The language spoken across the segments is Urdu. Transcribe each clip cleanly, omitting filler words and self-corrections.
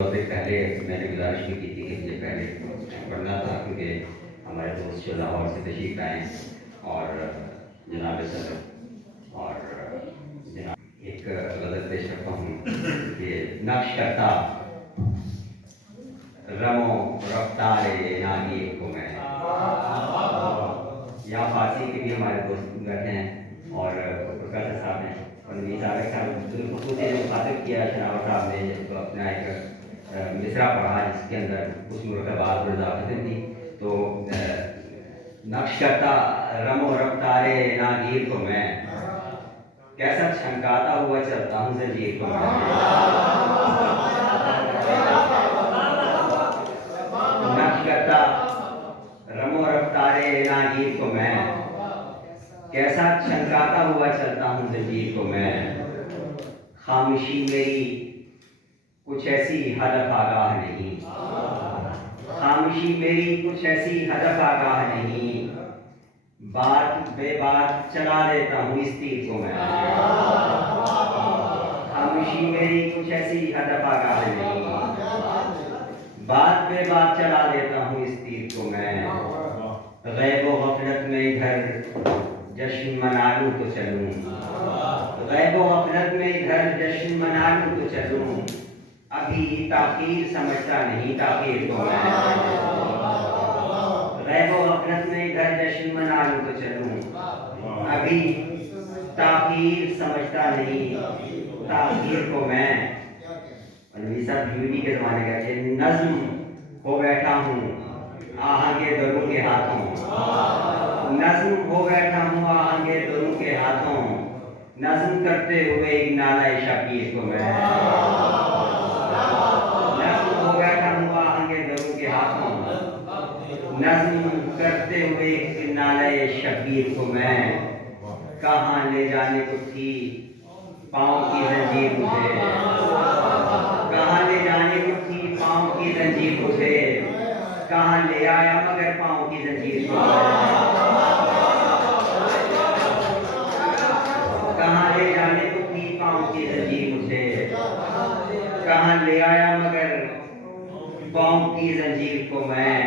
بہت دیر پہلے میں نے گزارش بھی کی تھی کہ مجھے پہلے پڑھنا تھا، کیونکہ ہمارے دوست جو لاہور سے تشریف آئے ہیں اور جناب صدر اور جناب ایک غزل پیش کرتا ہوں کہ نقش کرتا رمو رفتار ناگیر کو میں، یہاں فارسی کے بھی ہمارے دوست بیٹھے ہیں اور پروفیسر صاحب ہیں اور نویز عارف صاحب خصوصی نے مخاطب کیا شناور صاحب نے جب اپنا ایک مصرع پڑھا جس کے اندر کچھ مرکبات اور اضافتیں تھیں، تو نقش کرتا رم و رفتار ناگیر کو میں، کیسا چھنکاتا ہوا چلتا ہوں زنجیر کو میں، نقش کرتا رم و رفتار ناگیر کو میں، کیسا چھنکاتا ہوا چلتا ہوں زنجیر کو میں، خاموشی میری کچھ ایسی ہدف آگاہ نہیں، خاموشی میری کچھ ایسی ہدف آگاہ نہیں، بات بے بات چلا دیتا ہوں اس تیر کو میں، خاموشی میری کچھ ایسی ہدف آگاہ نہیں، بات بے بات چلا دیتا ہوں اس تیر کو میں، غیب و غفلت میں ادھر جشن منا لوں تو چلوں، غیب و غفلت میں ادھر جشن منا لوں تو چلوں، ابھی تاخیر سمجھتا نہیں تاخیر کو میں، غیب و غفلت میں ادھر جشن منا لوں تو چلوں، ابھی تاخیر سمجھتا نہیں تاخیر کو میں، نبی صاحب یونی کے زمانے کا کہ نظم ہو بیٹھا ہوں آہنگے دروں کے ہاتھوں، نظم ہو بیٹھا ہوں آہنگے دروں کے ہاتھوں، نظم کرتے ہوئے ایک نالہ شبیر کو میں، نظم ہو بیٹھا ہوں آہنگے دروں کے ہاتھوں، نظم کرتے ہوئے ایک نالہ شبیر کو میں، کہاں لے جانے کو تھی پاؤں کی زنجیر مجھے، کہاں لے جانے کو تھی پاؤں کی زنجیر مجھے، کہاں لے آیا مگر پاؤں کی زنجیر کو میں، کہاں لے جانے کو تھی پاؤں کی زنجیر مجھے، کہاں لے آیا مگر پاؤں کی زنجیر کو میں،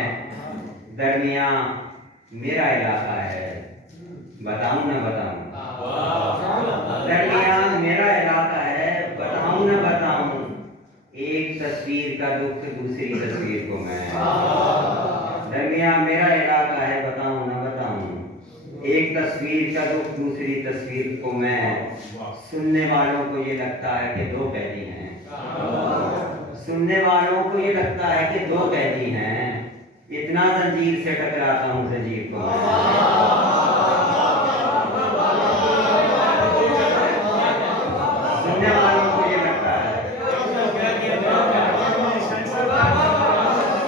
درمیان میرا علاقہ ہے بتاؤں نہ بتاؤں، درمیان میرا علاقہ ہے بتاؤں نہ بتاؤں، ایک تصویر کا دکھ دوسری تصویر کو میں، درمیان میرا علاقہ ہے بتاؤں نہ بتاؤں، ایک تصویر کا دکھ دوسری تصویر کو میں، سننے والوں کو یہ لگتا ہے کہ دو قیدی ہیں، سننے والوں کو یہ لگتا ہے کہ دو قیدی ہیں، اتنا زنجیر سے ٹکراتا ہوں زنجیر کو میں، سننے والوں کو یہ لگتا ہے،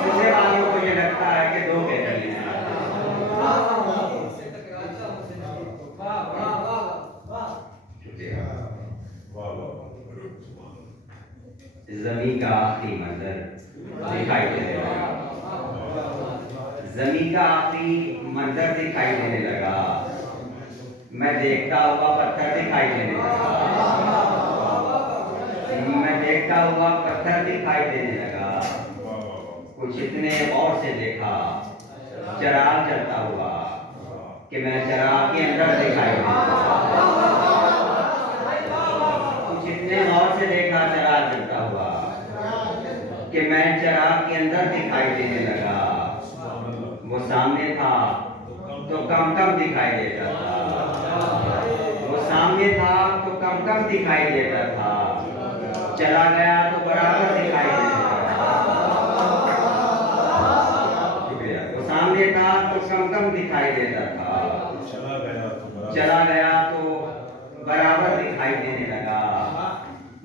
سننے والوں کو یہ لگتا ہے کہ دو قیدی ہیں، زمین کا آخری منظر دکھائی دینے لگا، زمین کا آخری منظر دکھائی دینے لگا، میں دیکھتا ہوا پتھر دکھائی دینے لگا، میں دیکھتا ہوا پتھر دکھائی دینے لگا، کچھ اتنے اور سے دیکھا چراغ جلتا ہوا کہ میں چراغ کے اندر دکھائی دینے لگا، کچھ اتنے اور سے دیکھا چراغ جلتا ہوا کہ میں چراغ کے اندر دکھائی دینے لگا، وہ سامنے تھا تو کم کم دکھائی دیتا تھا، وہ سامنے تھا تو کم کم دکھائی دیتا تھا، چلا گیا تو برابر دکھائی دیتا تھا، شکریہ، وہ سامنے تھا تو کم کم دکھائی دیتا تھا، چلا گیا تو برابر دکھائی دینے لگا،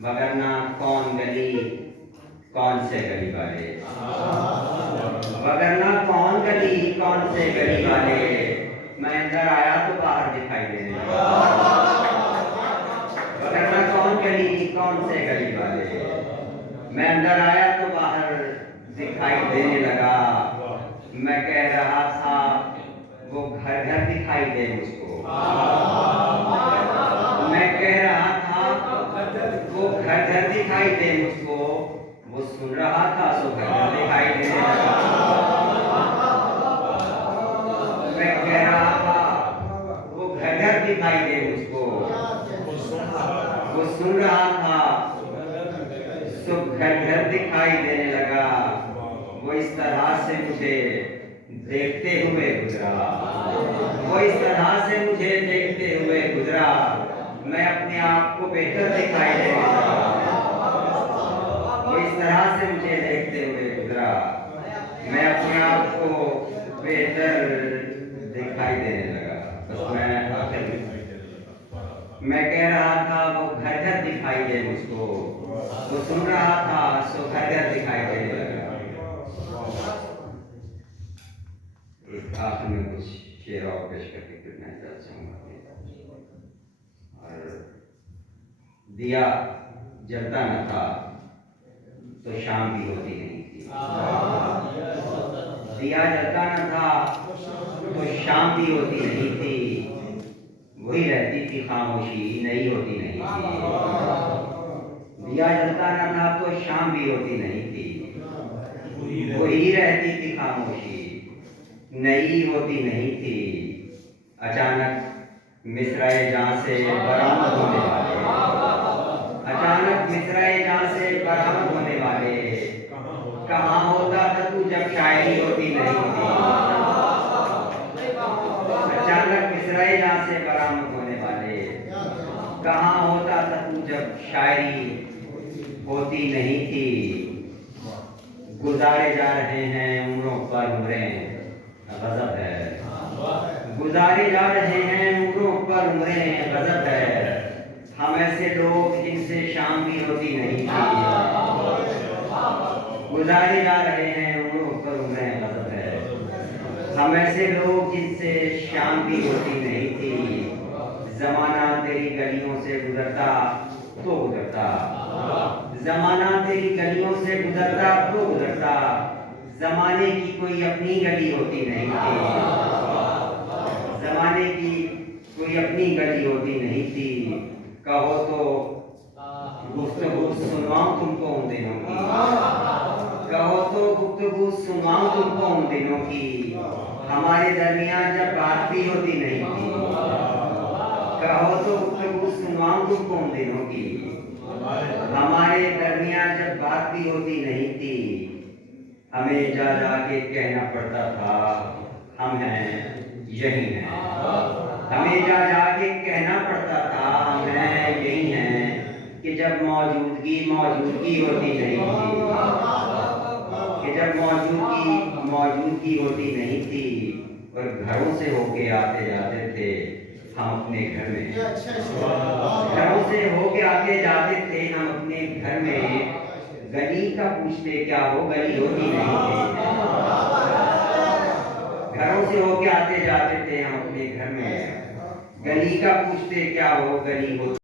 وگرنہ کون گلی کون سے گلی والے، وگرنہ کون گلی کون سے گلی والے، میں اندر آیا تو باہر دکھائی دینے لگا، وگرنہ کون گلی کون سے گلی والے، میں اندر آیا تو باہر دکھائی دینے لگا، میں کہہ رہا تھا وہ گھر گھر دکھائی دے مجھ کو، میں کہہ رہا تھا وہ گھر گھر دکھائی دے مجھ کو، وہ سن رہا تھا سو گھر دکھائی دینے لگا. میں کہہ رہا تھا وہ گھر دکھائی دے مجھ کو. وہ سن رہا تھا سو گھر دکھائی دینے لگا. وہ اس طرح سے مجھے دیکھتے ہوئے گزرا. وہ اس طرح سے مجھے دیکھتے ہوئے گزرا. میں اپنے آپ کو بہتر دکھائی دینے لگا. وہ اس طرح سے مجھے دیکھتے ہوئے گزرا. میں اپنے آپ کو بہتر دکھائی دینے لگا. بس میں کہہ رہا تھا وہ گھر دکھائی دے مجھ کو. وہ سن رہا تھا سو گھر دکھائی دینے لگا. ایک آخر میں کچھ شعر اور پیش کر کے پھر میں چل چاہوں گا. اور دیا جلتا نہ تھا تو شام بھی ہوتی نہیں تھی. دیا جلتا نہ تھا تو شام بھی ہوتی نہیں تھی. وہی رہتی تھی خاموشی نئی ہوتی نہیں تھی. دیا جلتا نہ تھا تو شام بھی ہوتی نہیں تھی. وہی رہتی تھی خاموشی نئی ہوتی نہیں تھی. اچانک مصرعے جاں سے برآمد ہونے والے. اچانک مصرعے جاں سے برآمد ہونے والے. کہاں ہوتا تھا تو جب شاعری ہوتی نہیں تھی. اچانک مصرعے جاں سے برآمد ہونے والے. کہاں ہوتا تھا تو جب شاعری ہوتی نہیں تھی. گزارے جا رہے ہیں عمروں پر عمریں غضب ہے. گزارے جا رہے ہیں عمروں پر عمریں غضب ہے. ہم ایسے لوگ جن سے شام بھی ہوتی نہیں تھی. گزارے جا رہے ہیں عمروں پر عمریں غضب ہے. ہم ایسے لوگ جن سے شام بھی ہوتی نہیں تھی. زمانہ تیری گلیوں سے گزرتا تو گزرتا. زمانہ تیری گلیوں سے گزرتا تو گزرتا. زمانے کی کوئی اپنی گلی ہوتی نہیں تھی. زمانے کی کوئی اپنی گلی ہوتی نہیں تھی. کہو تو گفتگو سنواؤں تم کو ان دنوں کی. کہو تو گفتگو سنواؤں تم کو ان دنوں کی. ہمارے درمیان جب بات بھی ہوتی نہیں تھی. کہو تو گفتگو سنواؤں تم کو ان دنوں کی. ہمارے درمیان جب بات بھی ہوتی نہیں تھی. ہمیں جا جا کے کہنا پڑتا تھا ہم ہیں یہی ہیں. ہمیں جا جا کے کہنا پڑتا تھا ہم ہیں یہی ہیں. کہ جب موجودگی ہوتی نہیں تھی. کہ جب موجودگی ہوتی نہیں تھی. اور گھروں سے ہو کے آتے جاتے تھے ہم اپنے گھر میں. گھروں سے ہو کے آتے جاتے تھے ہم اپنے گھر میں. گلی کا پوچھتے کیا ہو گلی ہوتی نہیں تھی. گھروں سے ہو کے آتے جاتے تھے ہم اپنے گھر میں. گلی کا پوچھتے کیا ہو گلی ہوتی